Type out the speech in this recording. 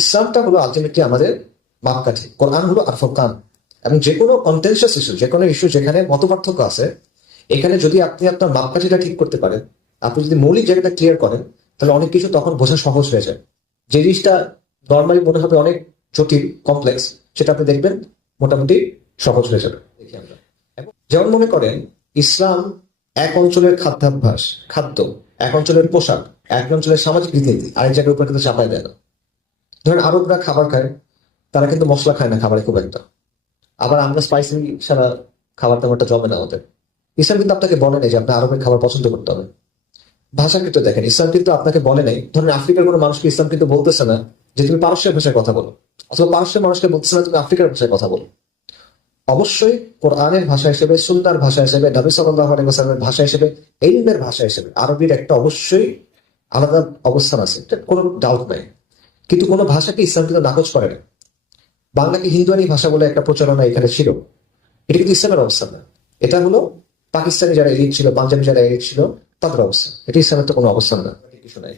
ইসলামটা হলো আলটিমেটলি আমাদের মাপকাঠি, কোরআন হলো আর ফুরকান। এবং যে কোনো কন্টেনশিয়াস ইস্যু, যে কোনো ইস্যু যেখানে মত পার্থক্য আছে, এখানে যদি আপনি আপনার মাপকাঠিটা ঠিক করতে পারেন, আপনি যদি মৌলিক জায়গাটা ক্লিয়ার করেন, তাহলে অনেক কিছু তখন বোঝা সহজ হয়ে যায়। যে জিনিসটা নর্মালি মনে হবে অনেক জটিল, কমপ্লেক্স, সেটা আপনি দেখবেন মোটামুটি সহজ হয়ে যাবে। দেখি আমরা যেমন মনে করেন, ইসলাম এক অঞ্চলের খাদ্যাভ্যাস, খাদ্য, এক অঞ্চলের পোশাক, এক অঞ্চলের সামাজিক রীতিনীতি আরেক জায়গার উপর কিন্তু চাপায় দেয় না। ধরেন আরবরা খাবার খায়, তারা কিন্তু মশলা খায় না খাবারে খুব একটা। আবার আমরা স্পাইসি ছাড়া খাবার দাবারটা জমে না আমাদের। ইসলাম কিন্তু আপনাকে বলে নাই যে আপনি আরবের খাবার পছন্দ করতে হবে। ভাষার ক্ষেত্রে দেখেন, ইসলাম কিন্তু আপনাকে বলে নাই, ধরেন আফ্রিকার কোনো মানুষকে ইসলাম কিন্তু বলতেছে না যে তুমি পারস্যের ভাষায় কথা বলো, অথবা পারস্যের মানুষকে বলতেছে না তুমি আফ্রিকার ভাষায় কথা বলো। অবশ্যই কোরআনের ভাষা হিসেবে, সুন্নাহর ভাষা হিসেবে, নবী সাল্লাল্লাহু আলাইহি ওয়াসাল্লামের ভাষা হিসেবে, ইলমের ভাষা হিসেবে আরবির একটা অবশ্যই আলাদা অবস্থান আছে, এটা কোনো ডাউট নাই। কিন্তু কোনো ভাষাকে ইসলাম কিন্তু নাকচ করে না। বাংলাকে হিন্দুয়ানি ভাষা বলে একটা প্রচারণা এখানে ছিল, এটা কিন্তু ইসলামের অবস্থান না। এটা হলো পাকিস্তানি যারা এলিট ছিল, পাঞ্জাবি যারা এলিট ছিল, তাদের অবস্থান। এটা ইসলামের তো কোনো অবস্থান না, কিছু নাই।